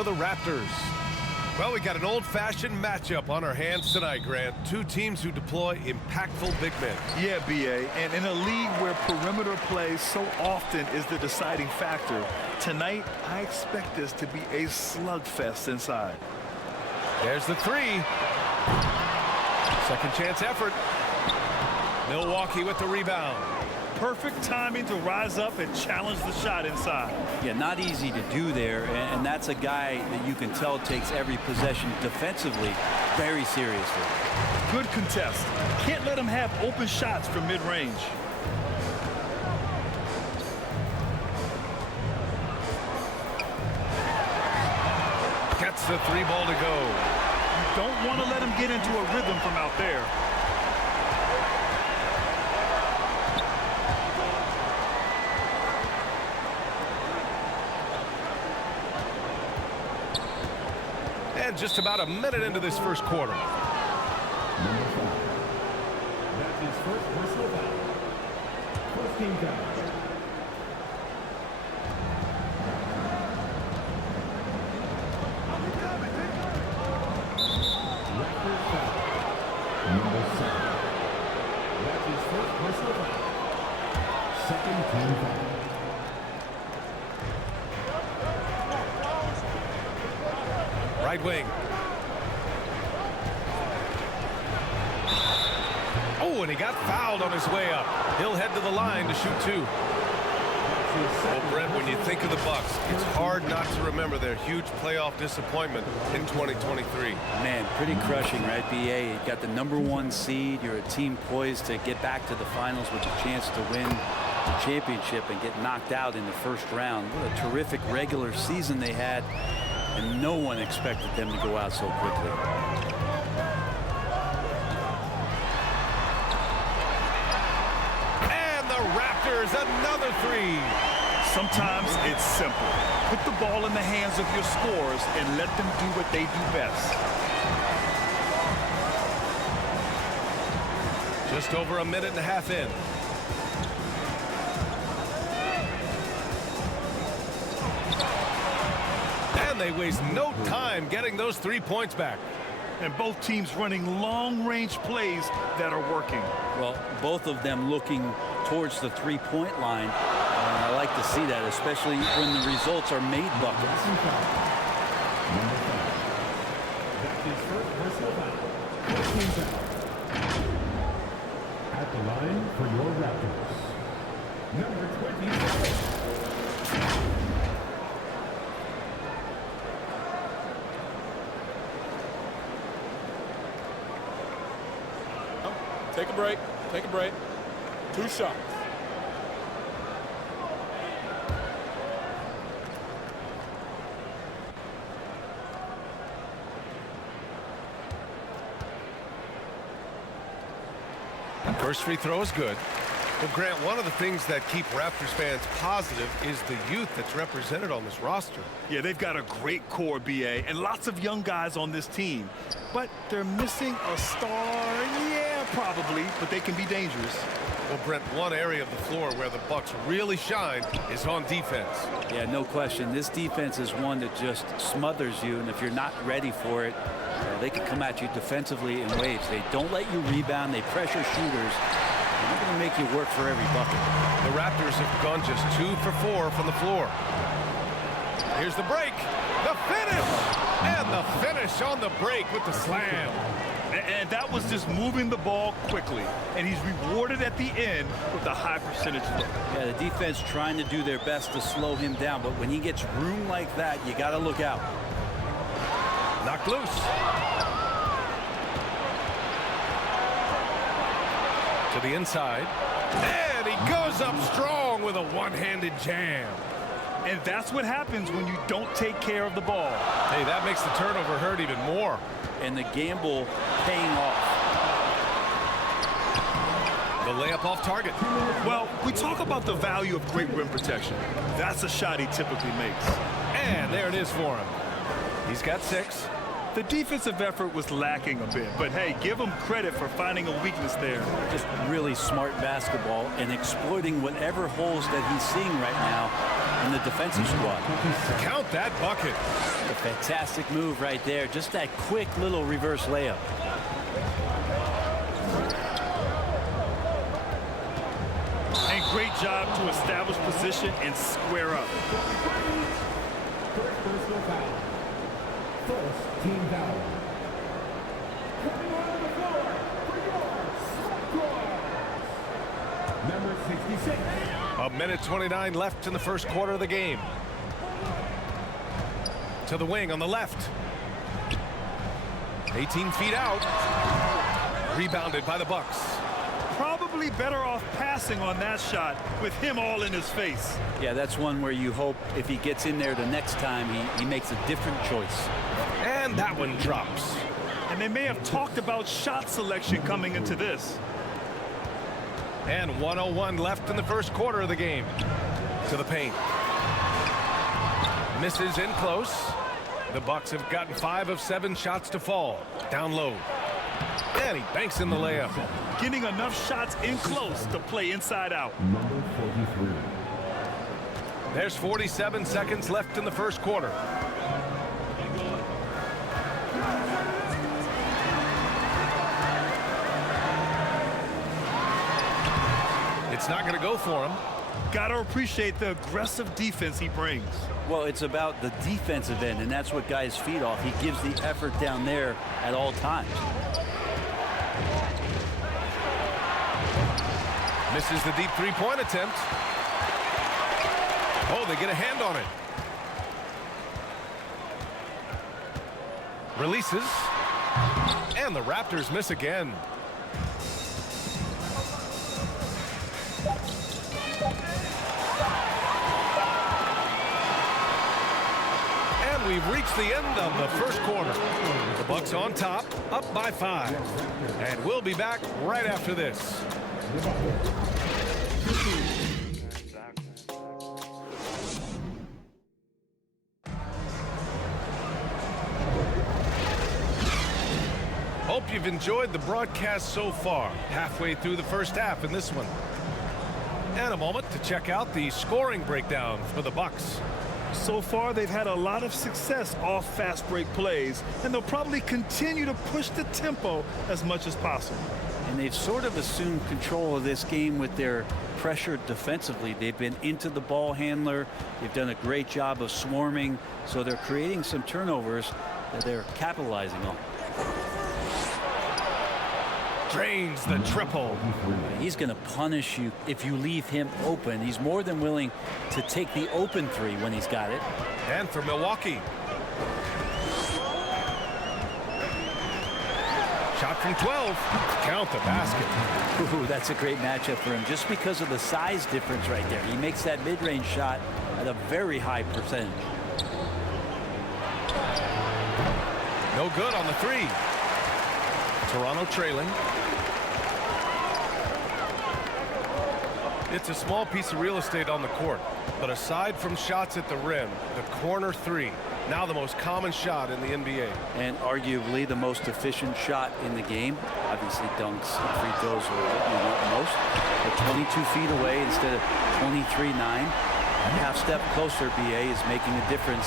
for the Raptors. Well, we got an old-fashioned matchup on our hands tonight, Grant. Two teams who deploy impactful big men. Yeah, B.A., and in a league where perimeter play so often is the deciding factor, tonight I expect this to be a slugfest inside. There's the three. Second chance effort. Milwaukee with the rebound. Perfect timing to rise up and challenge the shot inside. Yeah, not easy to do there, and that's a guy that you can tell takes every possession defensively very seriously. Good contest. Can't let him have open shots from mid-range. Gets the three ball to go. You don't want to let him get into a rhythm from out there. And just about a minute into this first quarter. Number 5. That's his first personal foul. First team foul. Raptors foul. Number 7. That's his first personal foul. Second team foul. Right wing. Oh, and he got fouled on his way up. He'll head to the line to shoot two. Well, Brent, when you think of the Bucks, it's hard not to remember their huge playoff disappointment in 2023. Man, pretty crushing, right, B.A.? You got the #1 seed. You're a team poised to get back to the finals with a chance to win the championship and get knocked out in the first round. What a terrific regular season they had. And no one expected them to go out so quickly. And the Raptors, another three. Sometimes it's simple. Put the ball in the hands of your scorers and let them do what they do best. Just over a minute and a half in. They waste no time getting those 3 points back. And both teams running long-range plays that are working. Well, both of them looking towards the three-point line. I like to see that, especially when the results are made buckets. Number 5. That's his first personal foul. First team foul. At the line for your Raptors. Number 27. Take a break. Take a break. 2 shots. First free throw is good. Well, Grant, one of the things that keep Raptors fans positive is the youth that's represented on this roster. Yeah, they've got a great core, B.A., and lots of young guys on this team. But they're missing a star, yeah, probably, but they can be dangerous. Well, Brent, one area of the floor where the Bucks really shine is on defense. Yeah, no question. This defense is one that just smothers you, and if you're not ready for it, they can come at you defensively in waves. They don't let you rebound. They pressure shooters. They're going to make you work for every bucket. The Raptors have gone just 2 for 4 from the floor. Here's the break. The finish! And the finish on the break with the slam. And that was just moving the ball quickly. And he's rewarded at the end with a high percentage look. Yeah, the defense trying to do their best to slow him down. But when he gets room like that, you got to look out. Knocked loose. To the inside. And he goes up strong with a one-handed jam. And that's what happens when you don't take care of the ball. Hey, that makes the turnover hurt even more. And the gamble paying off. The layup off target. Well, we talk about the value of great rim protection. That's a shot he typically makes. And there it is for him. He's got 6. The defensive effort was lacking a bit, but hey, give them credit for finding a weakness there. Just really smart basketball and exploiting whatever holes that he's seeing right now in the defensive squad. Count that bucket. A fantastic move right there. Just that quick little reverse layup. And great job to establish position and square up. First personal foul. First team foul. Coming onto the floor for your Soundcloud. Number 66. A minute 29 left in the first quarter of the game. To the wing on the left. 18 feet out. Rebounded by the Bucks. Probably better off passing on that shot with him all in his face. Yeah, that's one where you hope if he gets in there the next time, he makes a different choice. And that one drops. And they may have talked about shot selection coming into this. And 1:01 left in the first quarter of the game. To the paint. Misses in close. The Bucks have gotten 5 of 7 shots to fall. Down low. And he banks in the layup. Getting enough shots in close to play inside out. Number 43. There's 47 seconds left in the first quarter. It's not going to go for him. Gotta appreciate the aggressive defense he brings. Well, it's about the defensive end, and that's what guys feed off. He gives the effort down there at all times. Misses the deep three-point attempt. Oh, they get a hand on it. Releases. And the Raptors miss again. And we've reached the end of the first quarter. The Bucks on top, up by 5. And we'll be back right after this. Hope you've enjoyed the broadcast so far. Halfway through the first half in this one. And a moment to check out the scoring breakdown for the Bucks. So far, they've had a lot of success off fast break plays, and they'll probably continue to push the tempo as much as possible. And they've sort of assumed control of this game with their pressure defensively. They've been into the ball handler. They've done a great job of swarming. So they're creating some turnovers that they're capitalizing on. Drains the triple. He's going to punish you if you leave him open. He's more than willing to take the open three when he's got it. And for Milwaukee. Shot from 12. Count the basket. Ooh, that's a great matchup for him just because of the size difference right there. He makes that mid-range shot at a very high percentage. No good on the 3. Toronto trailing. It's a small piece of real estate on the court, but aside from shots at the rim, the corner 3, now the most common shot in the NBA. And arguably the most efficient shot in the game. Obviously dunks and free throws are what you want most. But 22 feet away instead of 23-9. A half step closer, BA is making a difference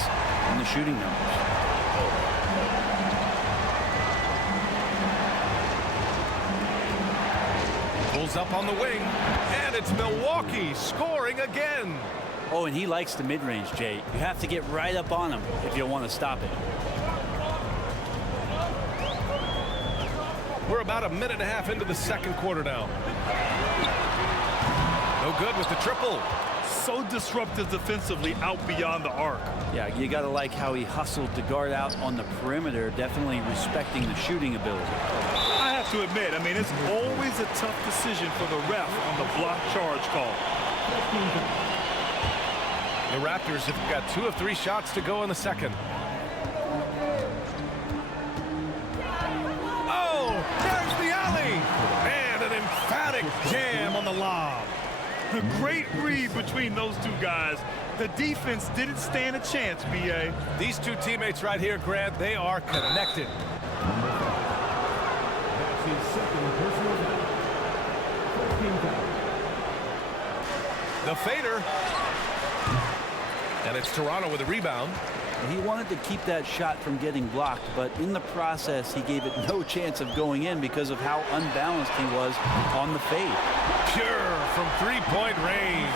in the shooting numbers. Pulls up on the wing, and it's Milwaukee scoring again. Oh, and he likes the mid-range, Jay. You have to get right up on him if you want to stop it. We're about a minute and a half into the second quarter now. No good with the triple. So disruptive defensively out beyond the arc. Yeah, you got to like how he hustled to guard out on the perimeter, definitely respecting the shooting ability. I have to admit, I mean, it's always a tough decision for the ref on the block charge call. The Raptors have got 2 of 3 shots to go in the second. Oh, there's the alley! And an emphatic jam on the lob. A great read between those two guys. The defense didn't stand a chance, B.A. These two teammates right here, Grant, they are connected. That's his second personal foul. 14 foul. The fader. And it's Toronto with a rebound. He wanted to keep that shot from getting blocked, but in the process, he gave it no chance of going in because of how unbalanced he was on the fade. Pure from three-point range.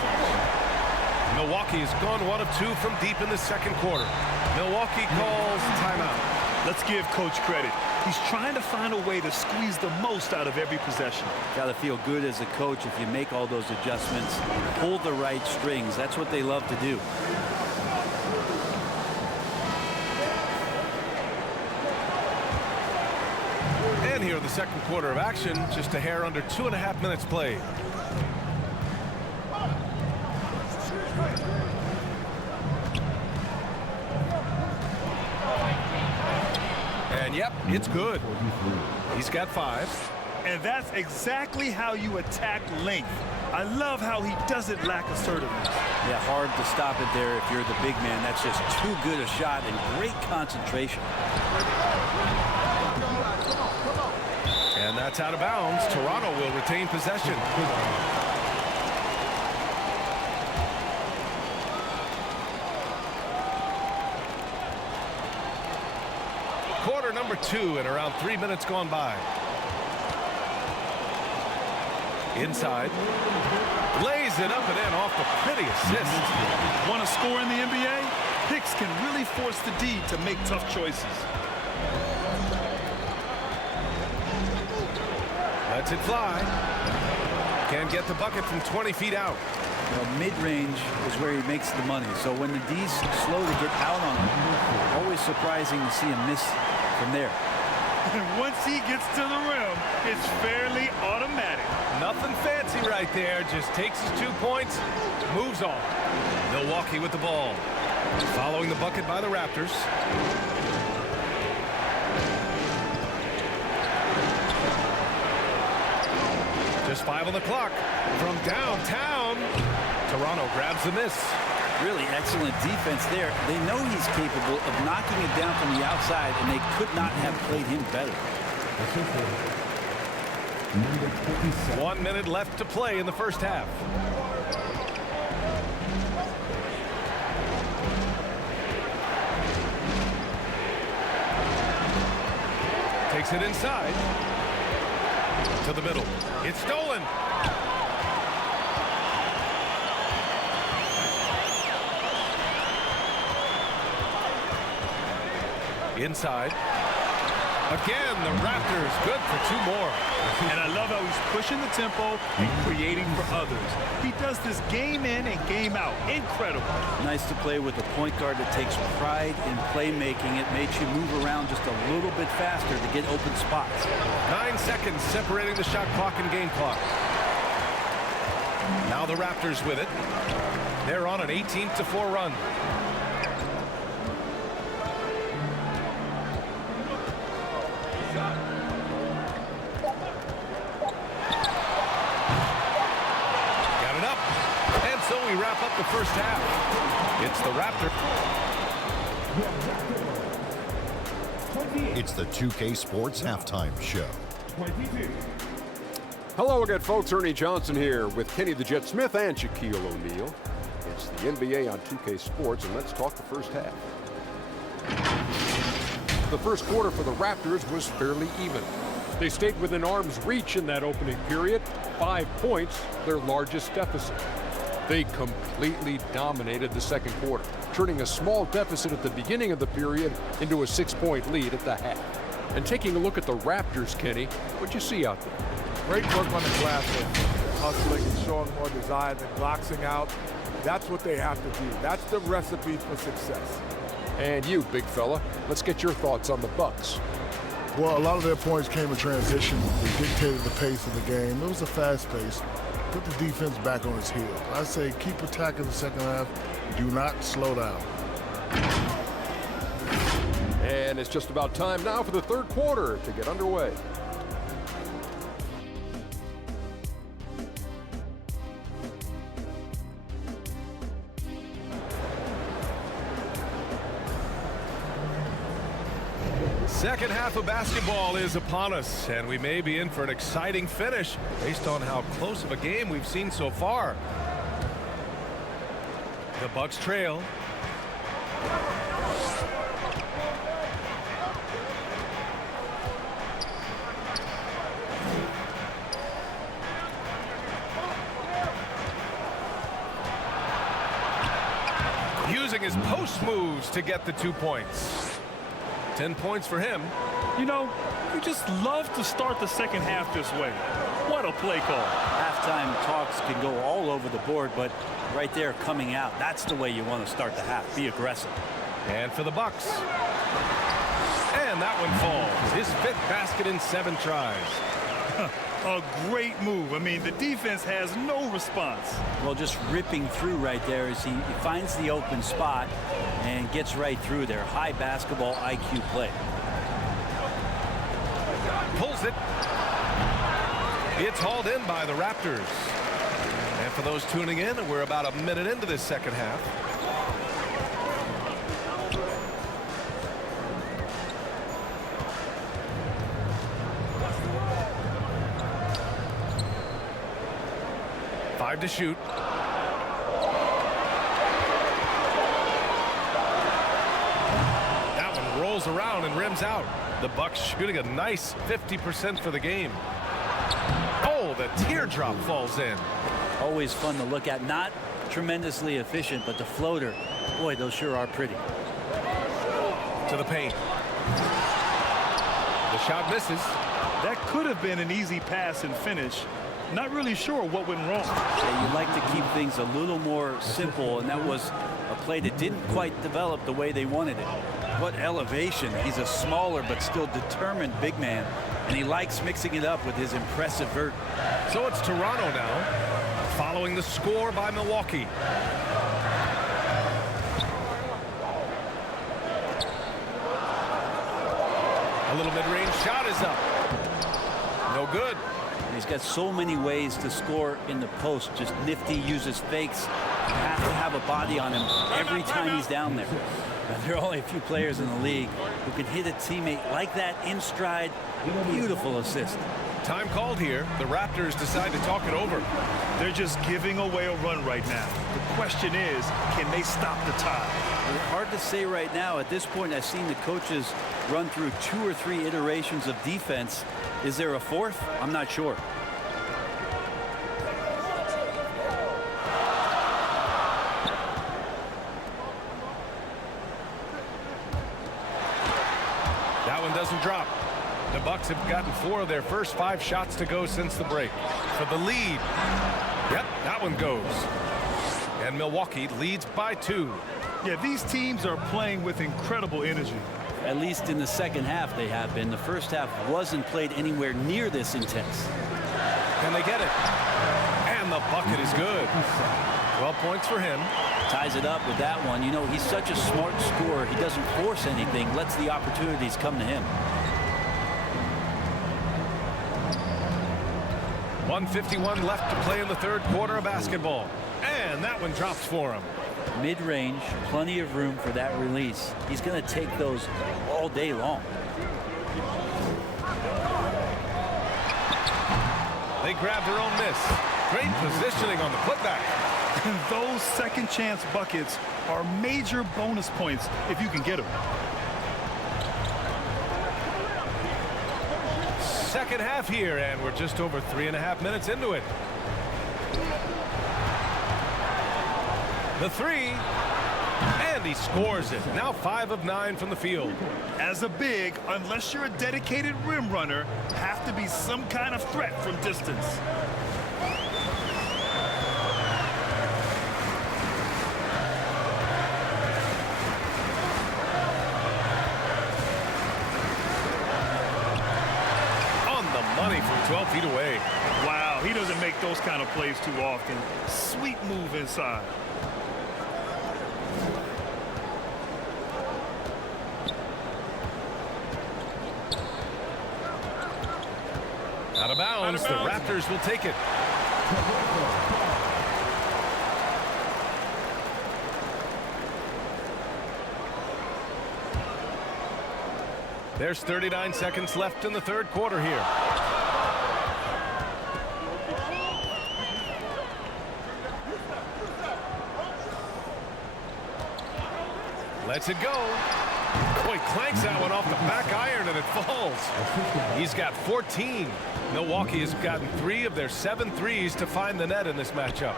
Milwaukee has gone 1 of 2 from deep in the second quarter. Milwaukee calls timeout. Let's give Coach credit. He's trying to find a way to squeeze the most out of every possession. Got to feel good as a coach if you make all those adjustments, pull the right strings. That's what they love to do. And here in the second quarter of action, just a hair under 2.5 minutes played. And yep, it's good. He's got 5. And that's exactly how you attack length. I love how he doesn't lack assertiveness. Yeah, hard to stop it there if you're the big man. That's just too good a shot and great concentration. And that's out of bounds. Toronto will retain possession. Quarter number 2 and around 3 minutes gone by. Inside. Lays it up and in off the pretty assist. Want to score in the NBA? Picks can really force the D to make tough choices. Lets it fly. Can get the bucket from 20 feet out. Mid-range is where he makes the money. So when the D's slow to get out on him, always surprising to see him miss from there. And once he gets to the rim, it's fairly automatic. Nothing fancy right there. Just takes his 2 points, moves on. Milwaukee with the ball. Following the bucket by the Raptors. Just 5 on the clock. From downtown, Toronto grabs the miss. Really excellent defense there. They know he's capable of knocking it down from the outside, and they could not have played him better. 1 minute left to play in the first half. Takes it inside. To the middle. It's stolen. Inside. Again, the Raptors good for 2 more. And I love how he's pushing the tempo and creating for others. He does this game in and game out. Incredible. Nice to play with a point guard that takes pride in playmaking. It makes you move around just a little bit faster to get open spots. 9 seconds separating the shot clock and game clock. Now the Raptors with it. They're on an 18-4 run. We wrap up the first half. It's the Raptors. It's the 2K Sports Halftime Show. Hello again, folks. Ernie Johnson here with Kenny the Jet Smith and Shaquille O'Neal. It's the NBA on 2K Sports, and let's talk the first half. The first quarter for the Raptors was fairly even. They stayed within arm's reach in that opening period. 5 points, their largest deficit. They completely dominated the second quarter, turning a small deficit at the beginning of the period into a 6-point lead at the half. And taking a look at the Raptors, Kenny, what'd you see out there? Great work on the glass, hustling and showing more desire than boxing out. That's what they have to do. That's the recipe for success. And you, big fella, let's get your thoughts on the Bucks. Well, a lot of their points came in transition. They dictated the pace of the game. It was a fast pace. Put the defense back on its heels. I say keep attacking the second half. Do not slow down. And it's just about time now for the third quarter to get underway. Second half of basketball is upon us, and we may be in for an exciting finish based on how close of a game we've seen so far. The Bucks trail. Using his post moves to get the 2 points. 10 points for him. You know, you just love to start the second half this way. What a play call. Halftime talks can go all over the board, but right there coming out, that's the way you want to start the half. Be aggressive. And for the Bucks. And that one falls. His 5th basket in 7 tries. A great move. I mean, the defense has no response. Well, just ripping through right there as he finds the open spot and gets right through there. High basketball IQ play. Pulls it. It's hauled in by the Raptors. And for those tuning in, we're about a minute into this second half. Five to shoot. That one rolls around and rims out. The Bucks shooting a nice 50% for the game. Oh, the teardrop falls in. Always fun to look at. Not tremendously efficient, but the floater, boy, those sure are pretty. To the paint. The shot misses. That could have been an easy pass and finish. Not really sure what went wrong. Yeah, you like to keep things a little more simple, and that was a play that didn't quite develop the way they wanted it. What elevation. He's a smaller but still determined big man, and he likes mixing it up with his impressive vert. So it's Toronto now, following the score by Milwaukee. A little mid-range shot is up. No good. He's got so many ways to score in the post. Just nifty, uses fakes. You have to have a body on him every time he's down there. Now, there are only a few players in the league who can hit a teammate like that in stride. Beautiful assist. Time called here. The Raptors decide to talk it over. They're just giving away a run right now. The question is, can they stop the tide? It's hard to say right now. At this point, I've seen the coaches run through 2 or 3 iterations of defense. Is there a 4th? I'm not sure. That one doesn't drop. The Bucks have gotten 4 of their first 5 shots to go since the break. For the lead. Yep, that one goes. And Milwaukee leads by 2. Yeah, these teams are playing with incredible energy. At least in the second half they have been. The first half wasn't played anywhere near this intense. Can they get it? And the bucket is good. 12 points for him. Ties it up with that one. You know, he's such a smart scorer. He doesn't force anything, lets the opportunities come to him. 1:51 left to play in the third quarter of basketball. And that one drops for him. Mid-range, plenty of room for that release. He's going to take those all day long. They grab their own miss. Great positioning on the putback. Those second chance buckets are major bonus points if you can get them. Second half here, and we're just over 3.5 minutes into it. The 3, and he scores it. Now 5 of 9 from the field. As a big, unless you're a dedicated rim runner, have to be some kind of threat from distance. On the money from 12 feet away. Wow, he doesn't make those kind of plays too often. Sweet move inside. Out of bounds. The Raptors will take it. There's 39 seconds left in the third quarter here. Lets it go. Boy, clanks that one off the back iron and it falls. He's got 14. Milwaukee has gotten 3 of their 7 threes to find the net in this matchup.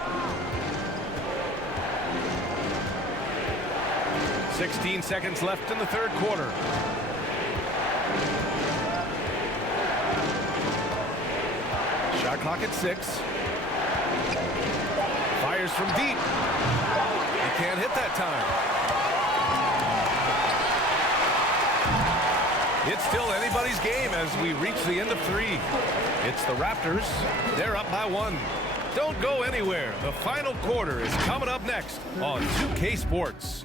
16 seconds left in the third quarter. Shot clock at 6. Fires from deep. He can't hit that time. It's still anybody's game as we reach the end of 3. It's the Raptors. They're up by 1. Don't go anywhere. The final quarter is coming up next on 2K Sports.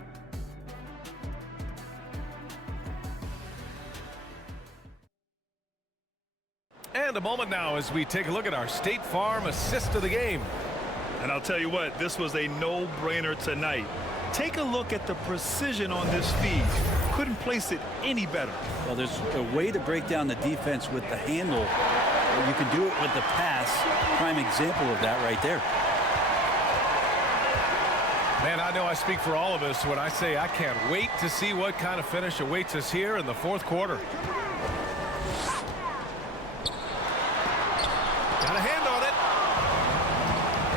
And a moment now as we take a look at our State Farm assist of the game. And I'll tell you what, this was a no-brainer tonight. Take a look at the precision on this feed. Couldn't place it any better. Well, there's a way to break down the defense with the handle. You can do it with the pass. Prime example of that right there. Man, I know I speak for all of us when I say I can't wait to see what kind of finish awaits us here in the fourth quarter. Got a hand on it.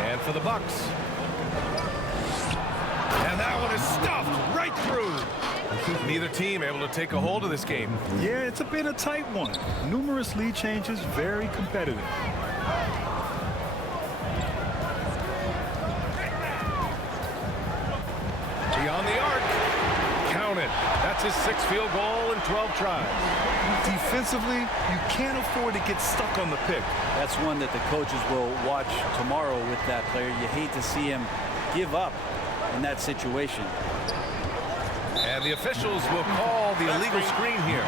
And for the Bucks. And that one is stuffed right through. Neither team able to take a hold of this game. Yeah, it's been a tight one. Numerous lead changes, very competitive. Beyond the arc. Count it. That's his 6th field goal in 12 tries. Defensively, you can't afford to get stuck on the pick. That's one that the coaches will watch tomorrow with that player. You hate to see him give up in that situation. And the officials will call the illegal screen here.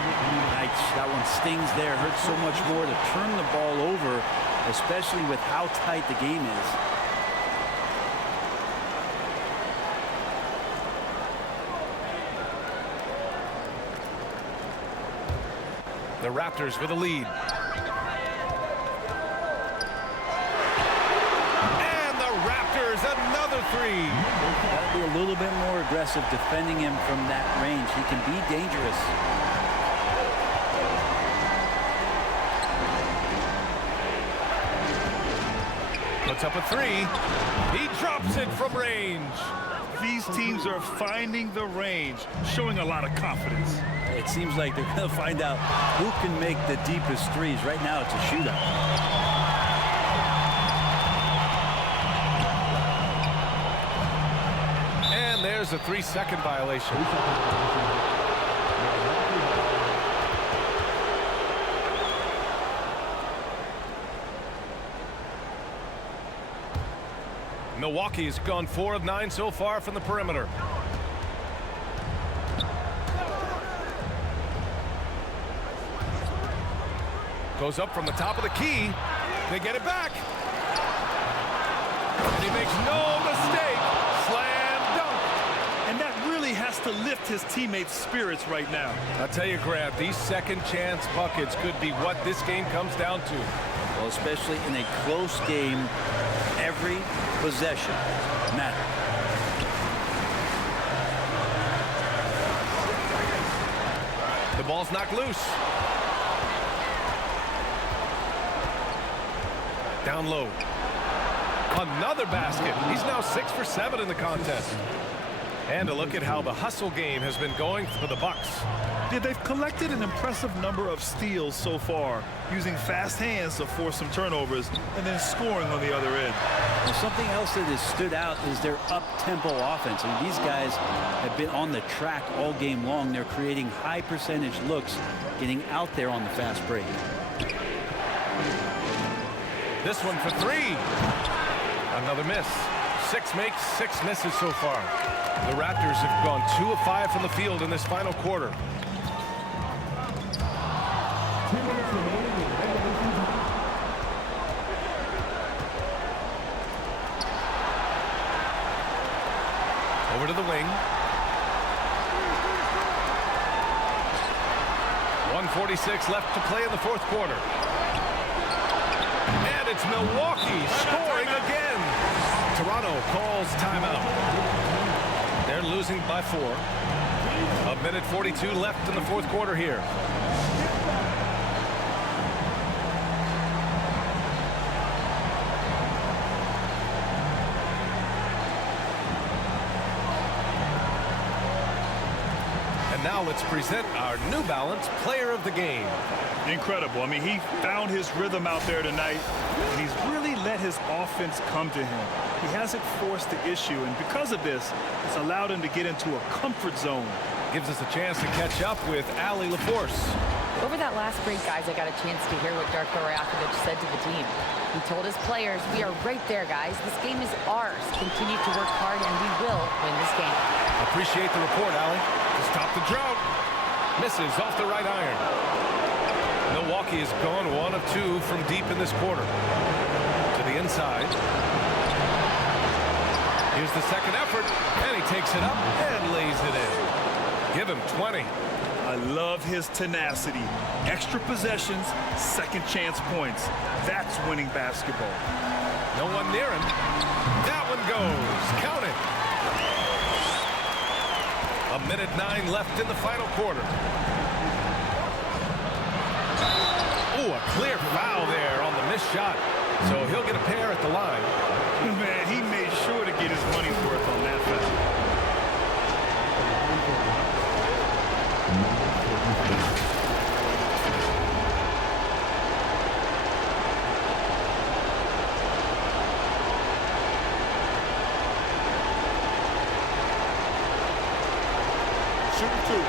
That one stings there. Hurts so much more to turn the ball over, especially with how tight the game is. The Raptors with a lead. And the Raptors another 3. Gotta be a little bit more aggressive defending him from that range. He can be dangerous. Puts up a 3. He drops it from range. These teams are finding the range, showing a lot of confidence. It seems like they're going to find out who can make the deepest threes. Right now, it's a shootout. And there's a 3-second violation. Milwaukee has gone 4 of 9 so far from the perimeter. Goes up from the top of the key. They get it back. And he makes no mistake. Slam dunk. And that really has to lift his teammates' spirits right now. I'll tell you, Grant, these second chance buckets could be what this game comes down to. Well, especially in a close game, every possession matters. The ball's knocked loose. Down low. Another basket. He's now 6 for 7 in the contest. And a look at how the hustle game has been going for the Bucks. Yeah, they've collected an impressive number of steals so far, using fast hands to force some turnovers and then scoring on the other end. Well, something else that has stood out is their up-tempo offense. I mean, these guys have been on the track all game long. They're creating high percentage looks, getting out there on the fast break. This one for 3. Another miss. 6 makes, 6 misses so far. The Raptors have gone 2 of 5 from the field in this final quarter. Over to the wing. 1:46 left to play in the fourth quarter. And it's Milwaukee scoring again. Toronto calls timeout. They're losing by 4. 1:42 left in the fourth quarter here. And now let's present our New Balance Player of the Game. Incredible. I mean, he found his rhythm out there tonight, and he's really let his offense come to him. He hasn't forced the issue, and because of this, it's allowed him to get into a comfort zone. Gives us a chance to catch up with Ali LaForce. Over that last break, guys, I got a chance to hear what Darko Rajakovic said to the team. He told his players, we are right there, guys. This game is ours. Continue to work hard, and we will win this game. Appreciate the report, Ali. To stop the drought. Misses off the right iron. Milwaukee has gone 1 of 2 from deep in this quarter. To the inside. Here's the second effort, and he takes it up and lays it in. Give him 20. I love his tenacity. Extra possessions, second chance points. That's winning basketball. No one near him. That one goes. Count it. 1:09 left in the final quarter. Ooh, a clear foul there on the missed shot. So he'll get a pair at the line. Man, he made sure to get his money's worth on that foul. Shooting 2.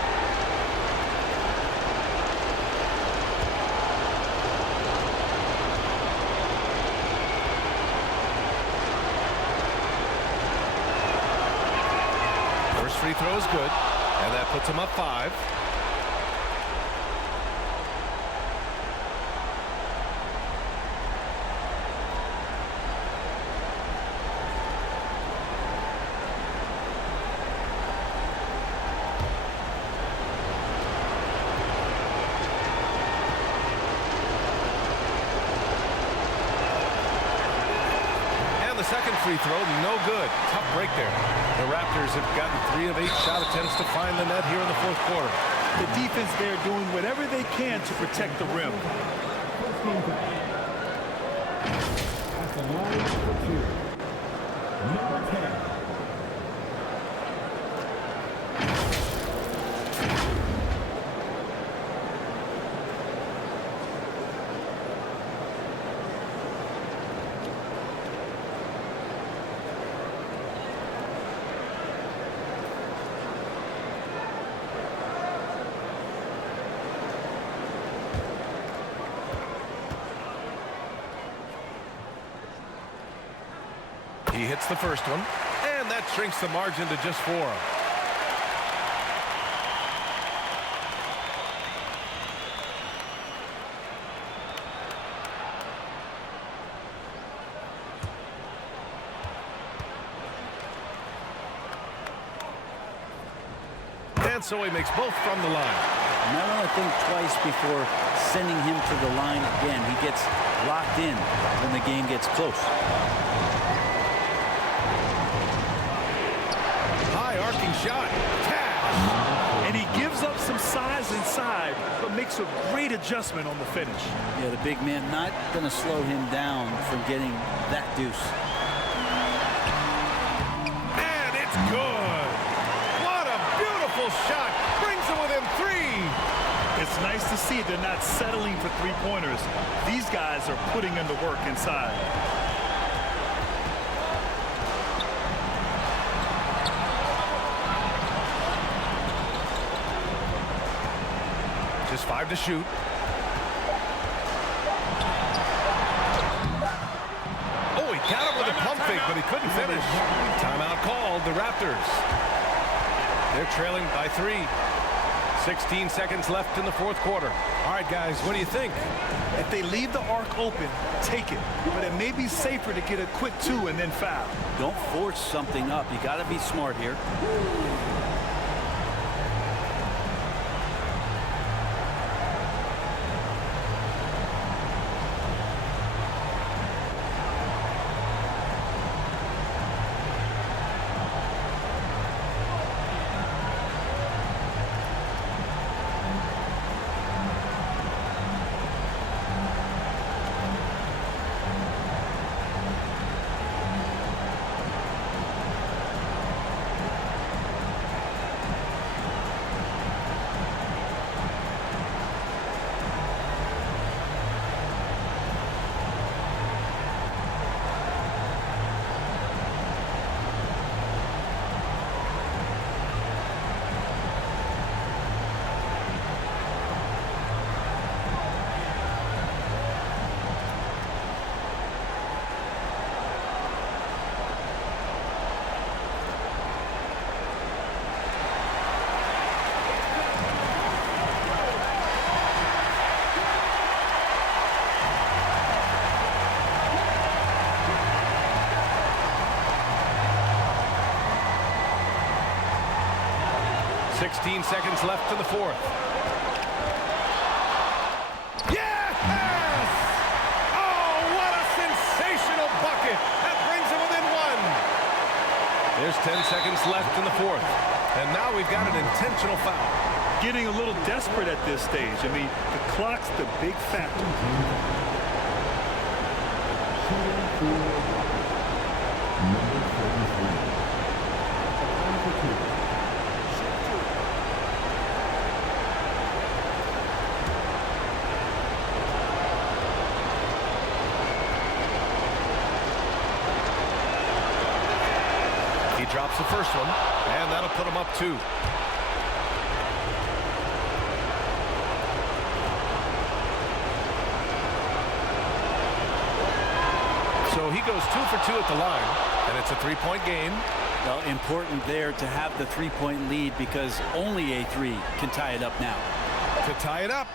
First free throw is good, and that puts him up 5. Second free throw, no good. Tough break there. The Raptors have gotten 3 of 8 shot attempts to find the net here in the fourth quarter. The defense there doing whatever they can to protect the rim. At the line for 2, number 10. He hits the first one, and that shrinks the margin to just 4. And so he makes both from the line. You might want to think twice before sending him to the line again. He gets locked in when the game gets close. Arcing shot. Cash. And he gives up some size inside, but makes a great adjustment on the finish. Yeah, the big man not going to slow him down from getting that deuce. And it's good. What a beautiful shot. Brings him within 3. It's nice to see they're not settling for three-pointers. These guys are putting in the work inside. Just 5 to shoot. Oh, he got him with a pump fake, but he couldn't finish. Timeout called, the Raptors. They're trailing by 3. 16 seconds left in the fourth quarter. All right, guys, what do you think? If they leave the arc open, take it. But it may be safer to get a quick 2 and then foul. Don't force something up. You got to be smart here. 15 seconds left in the fourth. Yes! Oh, what a sensational bucket. That brings him within one. There's 10 seconds left in the fourth. And now we've got an intentional foul. Getting a little desperate at this stage. I mean, the clock's the big factor. He drops the first one, and that'll put him up 2. So he goes 2 for 2 at the line, and it's a 3-point game. Well, important there to have the 3-point lead because only a 3 can tie it up now. To tie it up.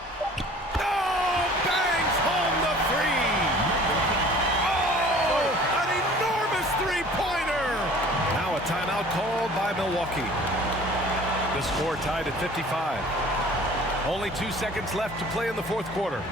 Oh, bangs home the 3. Oh, an enormous 3-pointer. Now a timeout called by Milwaukee. The score tied at 55. Only 2 seconds left to play in the fourth quarter.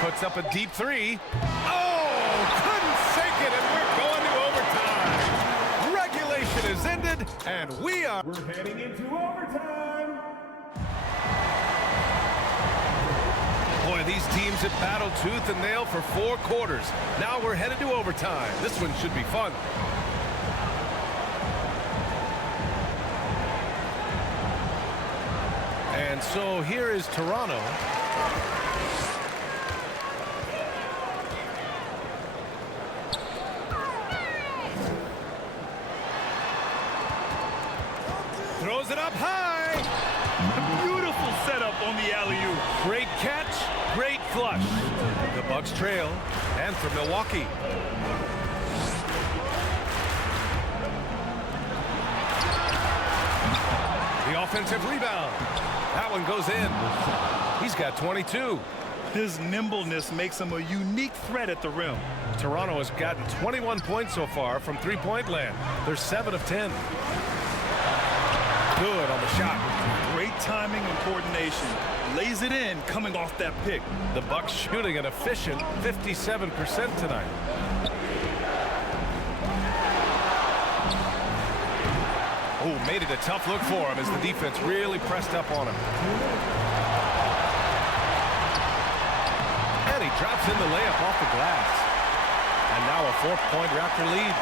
Puts up a deep 3. Oh, couldn't sink it, and we're going to overtime. Regulation is ended, and we're heading into overtime. Boy, these teams have battled tooth and nail for 4 quarters. Now we're headed to overtime. This one should be fun. And so here is Toronto. Throws it up high. A beautiful setup on the alley-oop. Great catch, great flush. The Bucks trail, and for Milwaukee. The offensive rebound. That one goes in. He's got 22. His nimbleness makes him a unique threat at the rim. Toronto has gotten 21 points so far from three-point land. They're 7 of 10. Good on the shot. Great timing and coordination. Lays it in coming off that pick. The Bucks shooting an efficient 57% tonight. Oh, made it a tough look for him as the defense really pressed up on him. And he drops in the layup off the glass. And now a 4-point Raptor lead.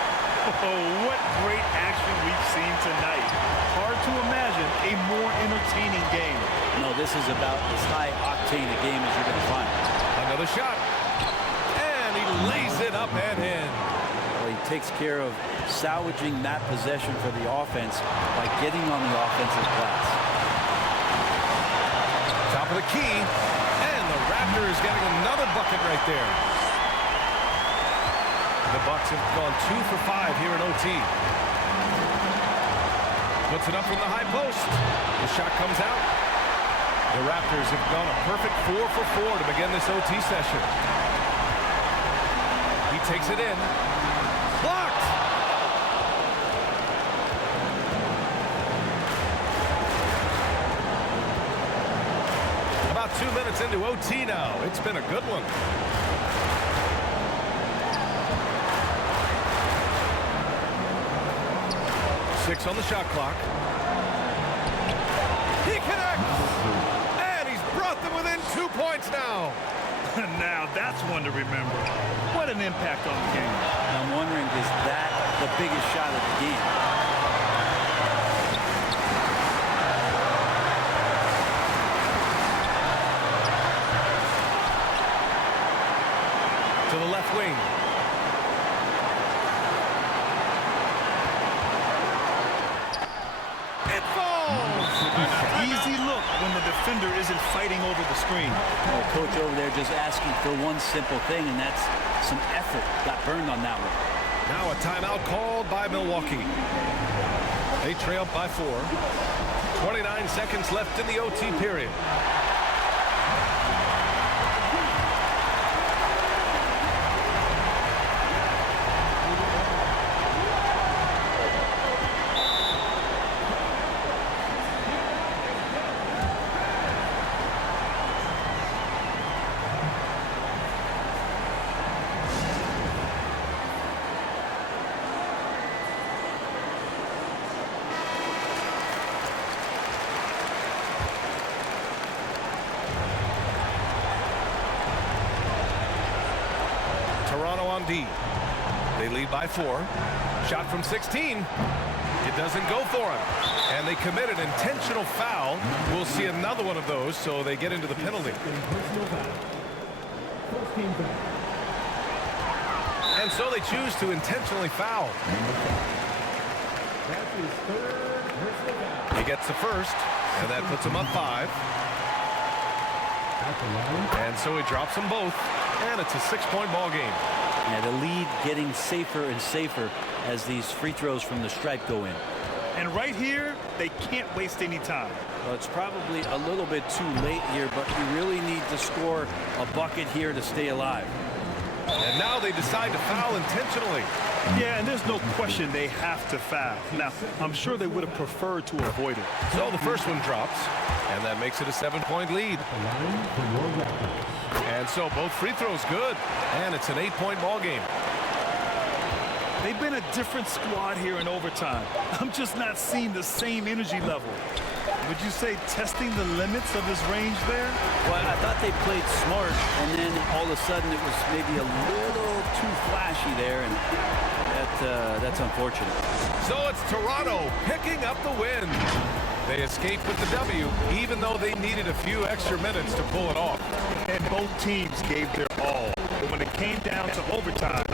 Oh, what great action we've seen tonight. Hard to imagine a more entertaining game. No, this is about as high-octane a game as you're going to find. Another shot. And he lays it up and in. Well, he takes care of salvaging that possession for the offense by getting on the offensive glass. Top of the key. And the Raptors getting another bucket right there. The Bucks have gone 2 for 5 here in OT. Puts it up from the high post. The shot comes out. The Raptors have gone a perfect 4 for 4 to begin this OT session. He takes it in. Blocked! About 2 minutes into OT now. It's been a good one. Six on the shot clock. He connects! And he's brought them within 2 points now. Now that's one to remember. What an impact on the game. I'm wondering, is that the biggest shot of the game? To the left wing. Easy look when the defender isn't fighting over the screen. Well, coach over there just asking for one simple thing, and that's some effort. Got burned on that one. Now a timeout called by Milwaukee. They trail by 4. 29 seconds left in the OT period. Toronto on D. They lead by 4. Shot from 16. It doesn't go for him. And they commit an intentional foul. We'll see another one of those, so they get into the penalty. And so they choose to intentionally foul. He gets the first, and that puts him up 5. And so he drops them both, and it's a 6-point ball game. Yeah, the lead getting safer and safer as these free throws from the stripe go in. And right here, they can't waste any time. Well, it's probably a little bit too late here, but you really need to score a bucket here to stay alive. And now they decide to foul intentionally. Yeah, and there's no question they have to foul. Now, I'm sure they would have preferred to avoid it. So the first one drops, and that makes it a 7-point lead. And so both free throws good, and it's an 8-point ball game. They've been a different squad here in overtime. I'm just not seeing the same energy level. Would you say testing the limits of his range there? Well, I thought they played smart, and then all of a sudden it was maybe a little too flashy there, and that's unfortunate. So it's Toronto picking up the win. They escape with the W, even though they needed a few extra minutes to pull it off. And both teams gave their all. But when it came down to overtime,